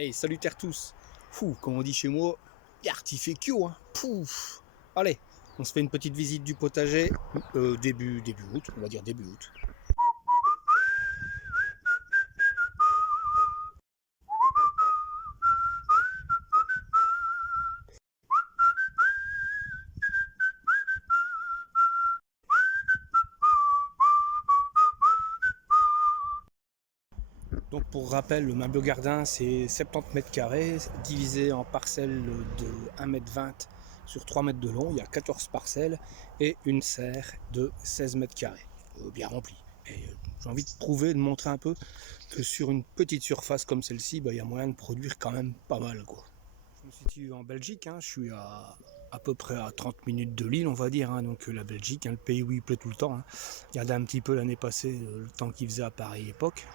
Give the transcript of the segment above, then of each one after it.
Hey, salutaire tous. Fou, comme on dit chez moi, artifeccio, hein. Pouf. Allez, on se fait une petite visite du potager début août, on va dire début août. Donc pour rappel, ma biogardin c'est 70 mètres carrés divisé en parcelles de 1,20 m sur 3 mètres de long. Il y a 14 parcelles et une serre de 16 mètres carrés, bien remplie. Et j'ai envie de prouver, de montrer un peu que sur une petite surface comme celle-ci, il y a moyen de produire quand même pas mal, quoi. Je me situe en Belgique, hein, je suis à peu près à 30 minutes de Lille, on va dire, hein, donc la Belgique, hein, le pays où il pleut tout le temps, hein. Regardez un petit peu l'année passée, le temps qu'il faisait à pareille époque.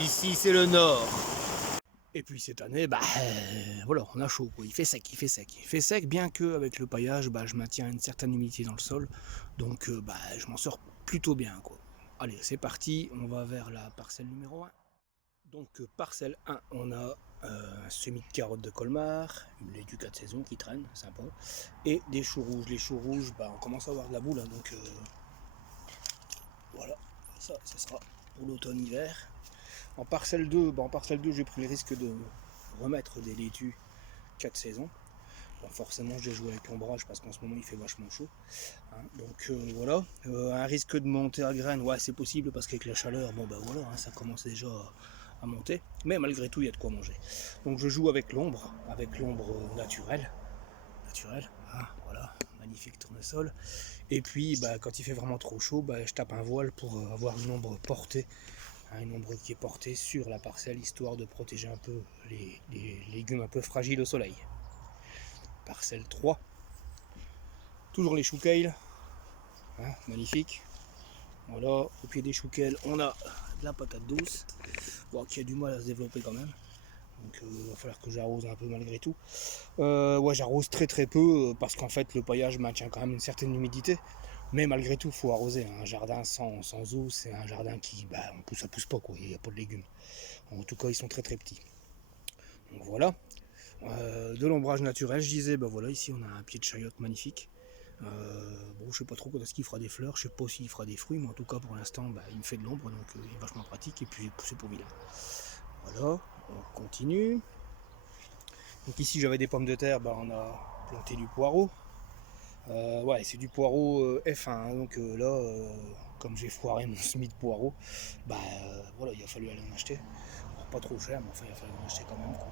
Ici c'est le nord. Et puis cette année, voilà, on a chaud, quoi. Il fait sec, il fait sec. Il fait sec, bien que avec le paillage, je maintiens une certaine humidité dans le sol. Donc je m'en sors plutôt bien, quoi. Allez, c'est parti, on va vers la parcelle numéro 1. Donc parcelle 1, on a un semis de carottes de Colmar, les du 4 saisons qui traînent, sympa, et des choux rouges. Les choux rouges, on commence à avoir de la boule, hein, donc voilà, ça sera pour l'automne-hiver. En parcelle 2, j'ai pris le risque de remettre des laitues 4 saisons. Bon, forcément, j'ai joué avec l'ombrage parce qu'en ce moment il fait vachement chaud, hein. Donc voilà, un risque de monter à graines, ouais, c'est possible parce qu'avec la chaleur, voilà, hein, ça commence déjà à monter. Mais malgré tout, il y a de quoi manger. Donc je joue avec l'ombre naturelle. Hein, voilà, magnifique tournesol. Et puis quand il fait vraiment trop chaud, je tape un voile pour avoir une ombre portée, hein, une ombre qui est portée sur la parcelle, histoire de protéger un peu les légumes un peu fragiles au soleil. Parcelle 3, toujours les choux kale, hein, magnifique. Voilà, au pied des choux kale, on a de la patate douce, bon, qui a du mal à se développer quand même. Donc il va falloir que j'arrose un peu malgré tout. Ouais, j'arrose très peu parce qu'en fait le paillage maintient quand même une certaine humidité. Mais malgré tout, il faut arroser. Un jardin sans eau, c'est un jardin qui, ça pousse pas, quoi. Il n'y a pas de légumes. En tout cas, ils sont très petits. Donc voilà. De l'ombrage naturel, je disais, voilà, ici on a un pied de chayotte magnifique. Bon, je sais pas trop quand est-ce qu'il fera des fleurs, je sais pas s'il fera des fruits, mais en tout cas pour l'instant, il me fait de l'ombre, donc il est vachement pratique, et puis c'est pour vilain. Voilà, on continue. Donc ici j'avais des pommes de terre, on a planté du poireau. Ouais, c'est du poireau F1, hein, donc là, comme j'ai foiré mon semis de poireau, voilà, il a fallu aller en acheter. Alors, pas trop cher, mais enfin il a fallu en acheter quand même, quoi.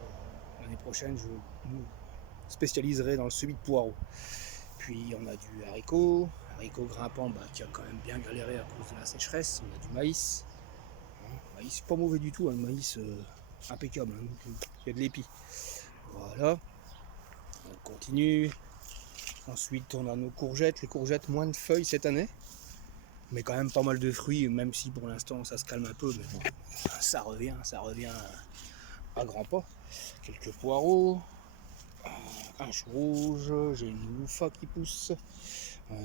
L'année prochaine, je me spécialiserai dans le semis de poireau. Puis on a du haricot grimpant, qui a quand même bien galéré à cause de la sécheresse. On a du maïs. Maïs pas mauvais du tout, hein, le maïs impeccable, hein, donc, il y a de l'épi. Voilà, on continue. Ensuite on a nos courgettes, les courgettes moins de feuilles cette année, mais quand même pas mal de fruits, même si pour l'instant ça se calme un peu, mais bon, ça revient à grands pas. Quelques poireaux, un chou rouge, j'ai une loufa qui pousse.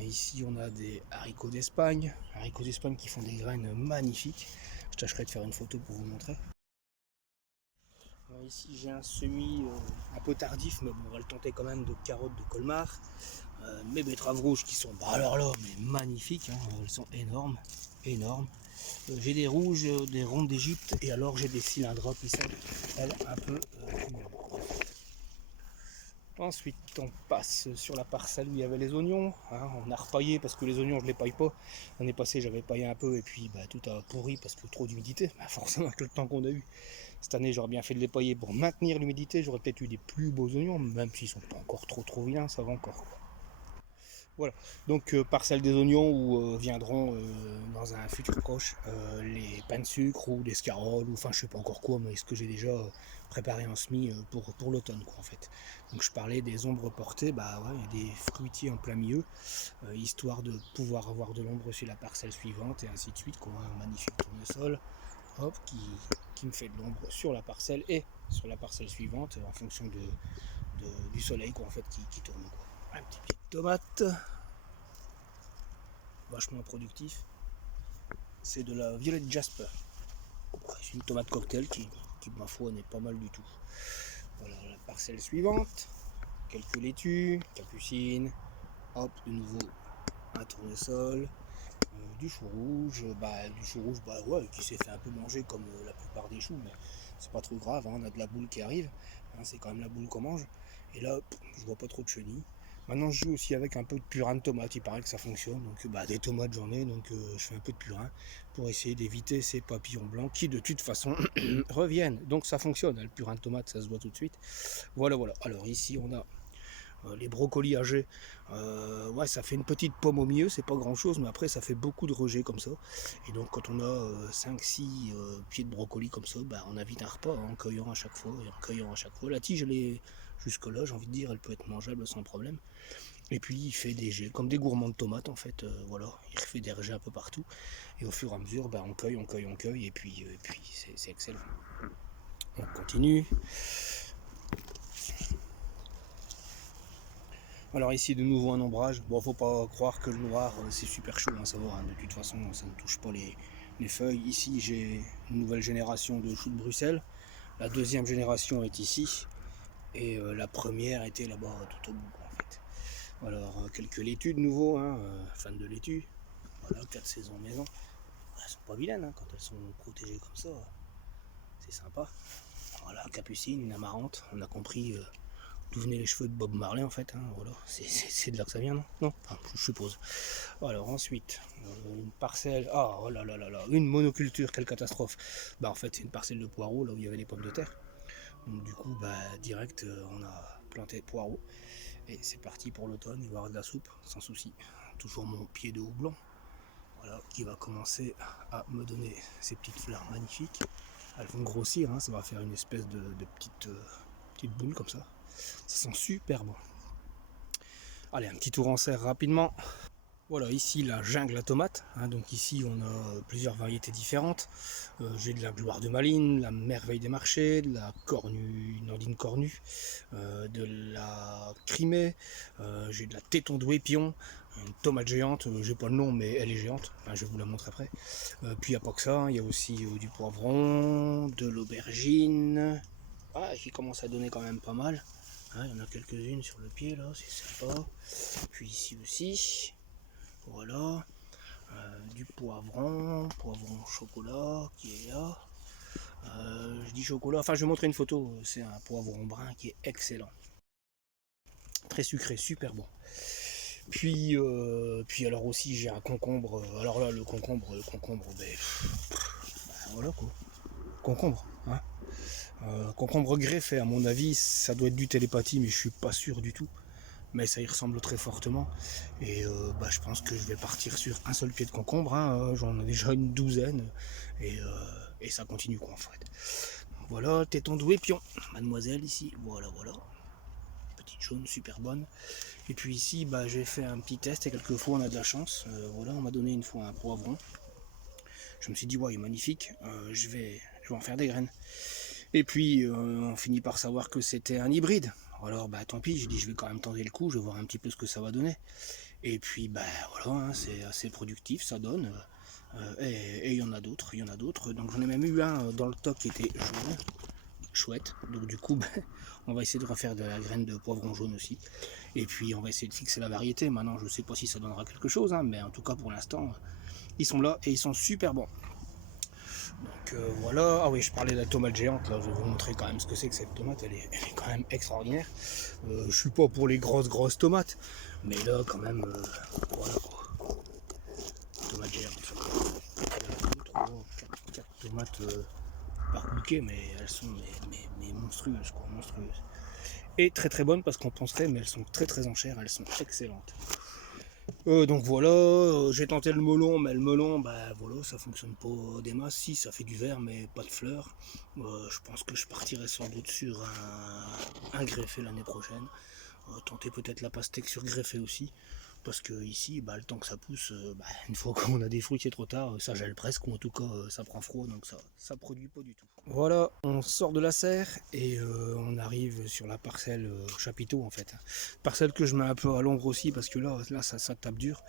Ici on a des haricots d'Espagne qui font des graines magnifiques. Je tâcherai de faire une photo pour vous montrer. Ici j'ai un semis un peu tardif, mais bon, on va le tenter quand même, de carottes de Colmar. Mes betteraves rouges qui sont, alors là, mais magnifiques, hein, elles sont énormes. J'ai des rouges, des rondes d'Égypte, et alors j'ai des cylindres qui sont, elles, un peu Ensuite, on passe sur la parcelle où il y avait les oignons, hein. On a repaillé parce que les oignons, je ne les paille pas. L'année passée, j'avais paillé un peu et puis tout a pourri parce que trop d'humidité. Forcément, avec le temps qu'on a eu. Cette année, j'aurais bien fait de les pailler pour maintenir l'humidité. J'aurais peut-être eu des plus beaux oignons, même s'ils sont pas encore trop vilains, ça va encore. Voilà, donc parcelle des oignons où viendront dans un futur proche les pains de sucre ou des scaroles, ou enfin je sais pas encore quoi, mais ce que j'ai déjà préparé en semis pour l'automne, quoi, en fait. Donc je parlais des ombres portées, ouais, il y a des fruitiers en plein milieu, histoire de pouvoir avoir de l'ombre sur la parcelle suivante et ainsi de suite, quoi. Un magnifique tournesol, hop, qui me fait de l'ombre sur la parcelle et sur la parcelle suivante en fonction du soleil, quoi, en fait, qui tourne, quoi. Un petit pied de tomate. vachement productif. C'est de la Violet Jasper. C'est une tomate cocktail qui ma foi n'est pas mal du tout. Voilà la parcelle suivante. Quelques laitues, capucines, hop, de nouveau un tournesol, du chou rouge, ouais, qui s'est fait un peu manger comme la plupart des choux, mais c'est pas trop grave, hein, on a de la boule qui arrive, hein, c'est quand même la boule qu'on mange. Et là, je vois pas trop de chenilles. Maintenant, je joue aussi avec un peu de purin de tomate, il paraît que ça fonctionne. Donc, des tomates, j'en ai, donc je fais un peu de purin pour essayer d'éviter ces papillons blancs qui, de toute façon, reviennent. Donc, ça fonctionne, hein, le purin de tomate, ça se voit tout de suite. Voilà, voilà. Alors, ici, on a les brocolis âgés. Ouais, ça fait une petite pomme au milieu, c'est pas grand chose, mais après, ça fait beaucoup de rejets comme ça. Et donc, quand on a 5-6 pieds de brocoli comme ça, bah, on a vite un repas hein, en cueillant à chaque fois et en cueillant à chaque fois. La tige, elle est jusque-là, j'ai envie de dire, elle peut être mangeable sans problème. Et puis il fait des jets, comme des gourmands de tomates en fait, voilà, il fait des rejets un peu partout. Et au fur et à mesure, bah, on cueille, et puis c'est excellent. On continue. Alors ici de nouveau un ombrage. Bon, faut pas croire que le noir c'est super chaud, hein, ça va, hein, de toute façon ça ne touche pas les feuilles. Ici j'ai une nouvelle génération de choux de Bruxelles. La deuxième génération est ici. Et la première était là-bas tout au bout en fait. Alors quelques laitues de nouveau, hein, fan de laitues. Voilà, 4 saisons maison. Elles sont pas vilaines hein, quand elles sont protégées comme ça. C'est sympa. Voilà, capucine, une amarante. On a compris d'où venaient les cheveux de Bob Marley en fait. Hein, voilà, c'est de là que ça vient, non? Non, enfin, je suppose. Alors ensuite, une parcelle. Ah, oh là là là là, une monoculture, quelle catastrophe. Bah en fait, c'est une parcelle de poireaux là où il y avait les pommes de terre. Donc du coup, bah direct, on a planté poireaux. Et c'est parti pour l'automne, il va y avoir de la soupe, sans souci. Toujours mon pied de houblon. Voilà, qui va commencer à me donner ces petites fleurs magnifiques. Elles vont grossir, hein, ça va faire une espèce de petite boule comme ça. Ça sent super bon. Allez, un petit tour en serre rapidement. Voilà, ici la jungle à tomates. Hein, donc ici on a plusieurs variétés différentes. J'ai de la gloire de Malines, la merveille des marchés, de la cornue, Nandine cornue, de la crimée, j'ai de la téton de Wépion, une tomate géante, j'ai pas le nom mais elle est géante, enfin, je vais vous la montrer après. Puis il n'y a pas que ça, hein, il y a aussi du poivron, de l'aubergine, qui commence à donner quand même pas mal. Hein, il y en a quelques-unes sur le pied là, c'est sympa. Puis ici aussi. Voilà, du poivron chocolat qui est là. Je dis chocolat, enfin je vais montrer une photo, c'est un poivron brun qui est excellent. Très sucré, super bon. Puis alors aussi j'ai un concombre, alors là le concombre, voilà quoi. Concombre, hein. Concombre greffé à mon avis, ça doit être du télépathie mais je suis pas sûr du tout. Mais ça y ressemble très fortement. Et je pense que je vais partir sur un seul pied de concombre. Hein. J'en ai déjà une douzaine. Et ça continue quoi en fait. Voilà, téton doué pion. Mademoiselle ici. Voilà, voilà. Petite jaune, super bonne. Et puis ici, j'ai fait un petit test et quelquefois on a de la chance. Voilà, on m'a donné une fois un poivron. Je me suis dit, ouais, il est magnifique. Je vais en faire des graines. Et puis on finit par savoir que c'était un hybride. Alors tant pis, je dis je vais quand même tenter le coup, je vais voir un petit peu ce que ça va donner. Et puis voilà, hein, c'est assez productif, ça donne. Et il y en a d'autres, Donc j'en ai même eu un dans le top qui était jaune, chouette. Donc du coup, on va essayer de refaire de la graine de poivron jaune aussi. Et puis on va essayer de fixer la variété. Maintenant, je sais pas si ça donnera quelque chose, hein, mais en tout cas pour l'instant, ils sont là et ils sont super bons. Donc voilà, ah oui, je parlais de la tomate géante, là je vais vous montrer quand même ce que c'est que cette tomate, elle est quand même extraordinaire. Je suis pas pour les grosses tomates, mais là quand même, voilà quoi, tomate géante. 4 tomates par bouquet, mais elles sont mais monstrueuses quoi, monstrueuses. Et très très bonnes parce qu'on penserait, mais elles sont très en chair, elles sont excellentes. Donc voilà, j'ai tenté le melon, mais le melon, voilà, ça fonctionne pas des masses. Si, ça fait du vert, mais pas de fleurs. Je pense que je partirai sans doute sur un greffé l'année prochaine. Tenter peut-être la pastèque sur greffé aussi. parce que ici, le temps que ça pousse, une fois qu'on a des fruits, c'est trop tard, ça gèle presque, ou en tout cas ça prend froid, donc ça produit pas du tout. Voilà, on sort de la serre et on arrive sur la parcelle chapiteau en fait. Parcelle que je mets un peu à l'ombre aussi, parce que là ça tape dur.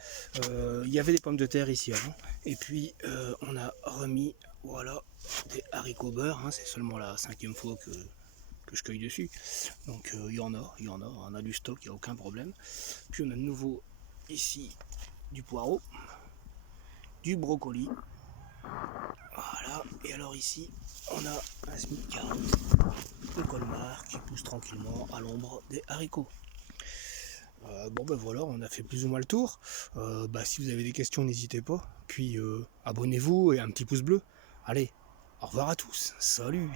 Il y avait des pommes de terre ici avant, et puis on a remis, voilà, des haricots beurre, c'est seulement la 5e fois que je cueille dessus. Donc il y en a, on a du stock, il n'y a aucun problème. Puis on a de nouveau ici du poireau, du brocoli. Voilà, et alors ici on a un smic-carotte de colmar qui pousse tranquillement à l'ombre des haricots. Voilà, on a fait plus ou moins le tour. Si vous avez des questions, n'hésitez pas. Puis abonnez-vous et un petit pouce bleu. Allez, au revoir à tous. Salut!